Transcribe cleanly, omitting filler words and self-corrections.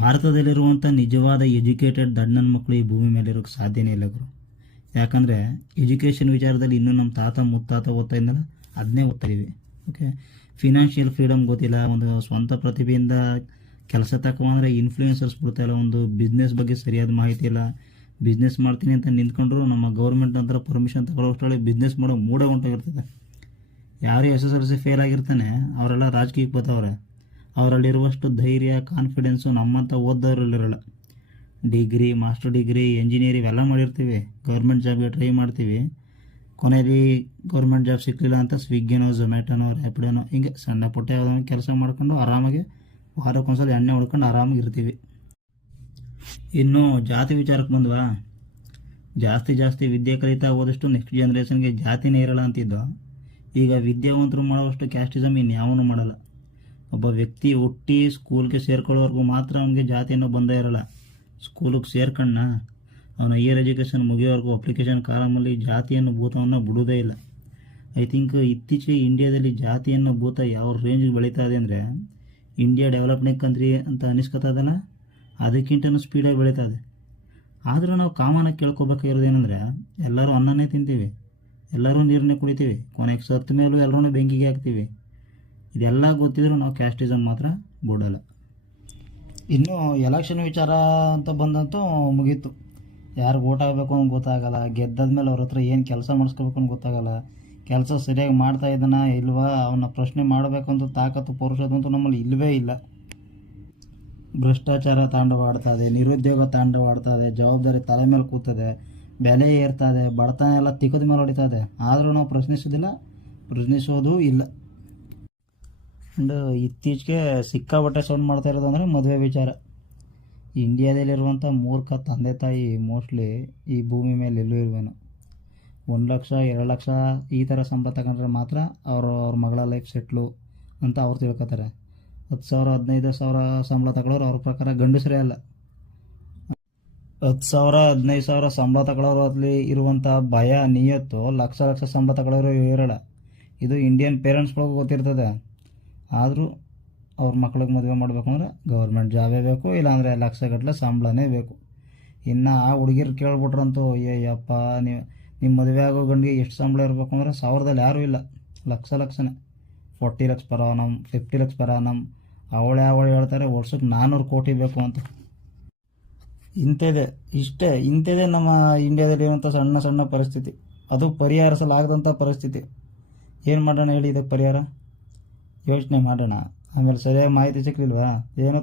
ಭಾರತದಲ್ಲಿರುವಂಥ ನಿಜವಾದ ಎಜುಕೇಟೆಡ್ ದಡ್ಡನ ಮಕ್ಕಳು ಈ ಭೂಮಿ ಮೇಲೆ ಇರೋಕ್ಕೆ ಸಾಧ್ಯನೇ ಇಲ್ಲ ಗುರು. ಯಾಕಂದರೆ ಎಜುಕೇಷನ್ ವಿಚಾರದಲ್ಲಿ ಇನ್ನೂ ನಮ್ಮ ತಾತ ಮುತ್ತಾತ ಓದ್ತಾ ಇದ್ದಲ್ಲ, ಅದನ್ನೇ ಓದ್ತಾ ಇದೀವಿ. ಓಕೆ, ಫಿನಾನ್ಷಿಯಲ್ ಫ್ರೀಡಮ್ ಗೊತ್ತಿಲ್ಲ, ಒಂದು ಸ್ವಂತ ಪ್ರತಿಭೆಯಿಂದ ಕೆಲಸ ತಗೊಂಡ್ರೆ ಇನ್ಫ್ಲೂಯೆನ್ಸರ್ಸ್ ಬಿಡ್ತಾಯಿಲ್ಲ, ಒಂದು ಬಿಸ್ನೆಸ್ ಬಗ್ಗೆ ಸರಿಯಾದ ಮಾಹಿತಿ ಇಲ್ಲ. ಬಿಸ್ನೆಸ್ ಮಾಡ್ತೀನಿ ಅಂತ ನಿಂತ್ಕೊಂಡ್ರು ನಮ್ಮ ಗೌರ್ಮೆಂಟ್ ನಂತರ ಪರ್ಮಿಷನ್ ತಗೊಳ್ಳೋಷ್ಟರಲ್ಲಿ ಬಿಸ್ನೆಸ್ ಮಾಡೋ ಮೂಡ ಹೊಂಟೋಗಿರ್ತದೆ. ಯಾರು SSLC ಫೇಲ್ ಆಗಿರ್ತಾನೆ ಅವರೆಲ್ಲ ರಾಜಕೀಯಕ್ಕೆ ಬರ್ತಾವ್ರೆ. ಅವರಲ್ಲಿರುವಷ್ಟು ಧೈರ್ಯ, ಕಾನ್ಫಿಡೆನ್ಸು ನಮ್ಮಂಥ ಓದೋರಲ್ಲಿರಲ್ಲ. ಡಿಗ್ರಿ, ಮಾಸ್ಟರ್ ಡಿಗ್ರಿ, ಎಂಜಿನಿಯರಿಂಗ್ ಇವೆಲ್ಲ ಮಾಡಿರ್ತೀವಿ, ಗೌರ್ಮೆಂಟ್ ಜಾಬ್ಗೆ ಟ್ರೈ ಮಾಡ್ತೀವಿ. ಕೊನೆಯಲ್ಲಿ ಗೌರ್ಮೆಂಟ್ ಜಾಬ್ ಸಿಕ್ಕಲಿಲ್ಲ ಅಂತ ಸ್ವಿಗ್ಗಿನೋ, ಝೊಮ್ಯಾಟೋನೋ, ರ್ಯಾಪಿಡೋನೋ ಹಿಂಗೆ ಸಣ್ಣ ಪುಟ್ಟ ಯಾವುದೋ ಕೆಲಸ ಮಾಡ್ಕೊಂಡು ಆರಾಮಾಗಿ ವಾರಕ್ಕೊಂದ್ಸಲ ಎಣ್ಣೆ ಹೊಡ್ಕೊಂಡು ಆರಾಮಾಗಿ ಇರ್ತೀವಿ. ಇನ್ನು ಜಾತಿ ವಿಚಾರಕ್ಕೆ ಬಂದ್ವಾ, ಜಾಸ್ತಿ ವಿದ್ಯೆ ಕಲಿತಾ ಹೋದಷ್ಟು ನೆಕ್ಸ್ಟ್ ಜನ್ರೇಷನ್ಗೆ ಜಾತಿನೇ ಇರಲ್ಲ ಅಂತಿದ್ದು, ಈಗ ವಿದ್ಯಾವಂತರು ಮಾಡೋವಷ್ಟು ಕ್ಯಾಸ್ಟಿಸಮ್ ಇನ್ಯಾವನು ಮಾಡಲ್ಲ. ಒಬ್ಬ ವ್ಯಕ್ತಿ ಹುಟ್ಟಿ ಸ್ಕೂಲ್ಗೆ ಸೇರ್ಕೊಳ್ಳೋವರೆಗೂ ಮಾತ್ರ ಅವನಿಗೆ ಜಾತಿಯನ್ನು ಬಂದೇ ಇರಲ್ಲ. ಸ್ಕೂಲಿಗೆ ಸೇರ್ಕಣ್ಣ ಅವನ ಹೈಯರ್ ಎಜುಕೇಷನ್ ಮುಗಿಯೋವರೆಗೂ ಅಪ್ಲಿಕೇಶನ್ ಕಾಲಮಲ್ಲಿ ಜಾತಿಯನ್ನು ಭೂತವನ್ನು ಬಿಡೋದೇ ಇಲ್ಲ. ಐ ಥಿಂಕ್ ಇತ್ತೀಚೆಗೆ ಇಂಡಿಯಾದಲ್ಲಿ ಜಾತಿಯನ್ನು ಭೂತ ಯಾವ ರೇಂಜ್ಗೆ ಬೆಳೀತಾ ಇದೆ ಅಂದರೆ, ಇಂಡಿಯಾ ಡೆವಲಪ್ಮೆಂಟ್ ಕಂಟ್ರಿ ಅಂತ ಅನಿಸ್ಕೊತದಲ್ಲ, ಅದಕ್ಕಿಂತನೂ ಸ್ಪೀಡಾಗಿ ಬೆಳೀತಾ ಇದೆ. ಆದರೂ ನಾವು ಕಾಮನಾಗಿ ಕೇಳ್ಕೊಬೇಕಾಗಿರೋದೇನೆಂದರೆ, ಎಲ್ಲರೂ ಅನ್ನನೇ ತಿಂತೀವಿ, ಎಲ್ಲರೂ ನೀರನ್ನೇ ಕುಡಿತೀವಿ, ಕೊನೆಗೆ ಸತ್ತ ಮೇಲೂ ಎಲ್ಲರೂ ಬೆಂಕಿಗೆ ಹಾಕ್ತೀವಿ. ಇದೆಲ್ಲ ಗೊತ್ತಿದ್ರೂ ನಾವು ಕ್ಯಾಸ್ಟಿಸಮ್ ಮಾತ್ರ ಬಿಡೋಲ್ಲ. ಇನ್ನು ಎಲೆಕ್ಷನ್ ವಿಚಾರ ಅಂತ ಬಂದಂತೂ ಮುಗೀತು. ಯಾರಿಗೆ ಓಟ್ ಆಗಬೇಕು ಅಂತ ಗೊತ್ತಾಗಲ್ಲ, ಗೆದ್ದಾದ್ಮೇಲೆ ಅವ್ರ ಹತ್ರ ಏನು ಕೆಲಸ ಮಾಡಿಸ್ಕೋಬೇಕು ಅಂತ ಗೊತ್ತಾಗಲ್ಲ, ಕೆಲಸ ಸರಿಯಾಗಿ ಮಾಡ್ತಾ ಇದ್ದಾನ ಇಲ್ವಾ ಅವನ್ನ ಪ್ರಶ್ನೆ ಮಾಡಬೇಕಂತ ತಾಕತ್ತು ಪೌರುಷದಂತೂ ನಮ್ಮಲ್ಲಿ ಇಲ್ಲವೇ ಇಲ್ಲ. ಭ್ರಷ್ಟಾಚಾರ ತಾಂಡವಾಡ್ತಾ ಇದೆ, ನಿರುದ್ಯೋಗ ತಾಂಡವಾಡ್ತಾ ಇದೆ, ಜವಾಬ್ದಾರಿ ತಲೆ ಮೇಲೆ ಕೂತದೆ, ಬೆಲೆ ಏರ್ತಾ ಇದೆ, ಬಡತನ ಎಲ್ಲ ತಿಕ್ಕದ ಮೇಲೆ ಹೊಡಿತಾ ಇದೆ. ಆದರೂ ನಾವು ಪ್ರಶ್ನಿಸೋದಿಲ್ಲ, ಪ್ರಶ್ನಿಸೋದು ಇಲ್ಲ. ಆ್ಯಂಡ್ ಇತ್ತೀಚೆಗೆ ಸಿಕ್ಕಾಪಟ್ಟೆ ಸೌಂಡ್ ಮಾಡ್ತಾ ಇರೋದು ಅಂದರೆ ಮದುವೆ ವಿಚಾರ. ಇಂಡಿಯಾದಲ್ಲಿರುವಂಥ ಮೂರ್ಖ ತಂದೆ ತಾಯಿ ಮೋಸ್ಟ್ಲಿ ಈ ಭೂಮಿ ಮೇಲೆ ಎಲ್ಲೂ ಇರುವೇನು. 1 ಲಕ್ಷ 2 ಲಕ್ಷ ಈ ಥರ ಸಂಬಳ ತಗೊಂಡ್ರೆ ಮಾತ್ರ ಅವ್ರ ಮಗಳ ಲೈಫ್ ಸೆಟ್ಲು ಅಂತ ಅವ್ರು ತಿಳ್ಕೊತಾರೆ. 10,000 15,000 ಸಂಬಳ ತಗೊಳ್ಳೋರು ಅವ್ರ ಪ್ರಕಾರ ಗಂಡಸರೇ ಅಲ್ಲ. 10,000 15,000 ಸಂಬಳ ತಗೊಳ್ಳೋರು ಅಲ್ಲಿ ಇರುವಂಥ ಭಯ, ನಿಯತ್ತು ಲಕ್ಷ ಸಂಬಳ ತಗೊಳ್ಳೋರು ಇರೋಲ್ಲ. ಇದು ಇಂಡಿಯನ್ ಪೇರೆಂಟ್ಸ್ಗಳಿಗೂ ಗೊತ್ತಿರ್ತದೆ. ಆದರೂ ಅವ್ರ ಮಕ್ಳಿಗೆ ಮದುವೆ ಮಾಡಬೇಕು ಅಂದರೆ ಗೌರ್ಮೆಂಟ್ ಜಾಬೇ ಬೇಕು, ಇಲ್ಲಾಂದರೆ ಲಕ್ಷಗಟ್ಟಲೆ ಸಂಬಳನೇ ಬೇಕು. ಇನ್ನು ಆ ಹುಡುಗಿರು ಕೇಳ್ಬಿಟ್ರಂತೂ, ಅಯ್ಯಪ್ಪ ನಿಮ್ಮ ಮದುವೆ ಆಗೋ ಗಂಡಿಗೆ ಎಷ್ಟು ಸಂಬಳ ಇರಬೇಕು ಅಂದರೆ 1,000ದಲ್ಲಿ ಯಾರೂ ಇಲ್ಲ, ಲಕ್ಷನೇ. 40 lakhs per annum, 50 lakhs per annum. ಅವಳು ಹೇಳ್ತಾರೆ ವರ್ಷಕ್ಕೆ 400 ಕೋಟಿ ಬೇಕು ಅಂತ. ಇಂಥದೇ ನಮ್ಮ ಇಂಡಿಯಾದಲ್ಲಿರುವಂಥ ಸಣ್ಣ ಪರಿಸ್ಥಿತಿ. ಅದು ಪರಿಹರಿಸಲಾಗದಂಥ ಪರಿಸ್ಥಿತಿ. ಏನು ಮಾಡೋಣ ಹೇಳಿ ಇದಕ್ಕೆ ಪರಿಹಾರ? ಯೋಚನೆ ಮಾಡೋಣ. ಆಮೇಲೆ ಸರಿಯಾಗಿ ಮಾಹಿತಿ ಸಿಕ್ಕಲಿಲ್ವಾ, ಏನೋ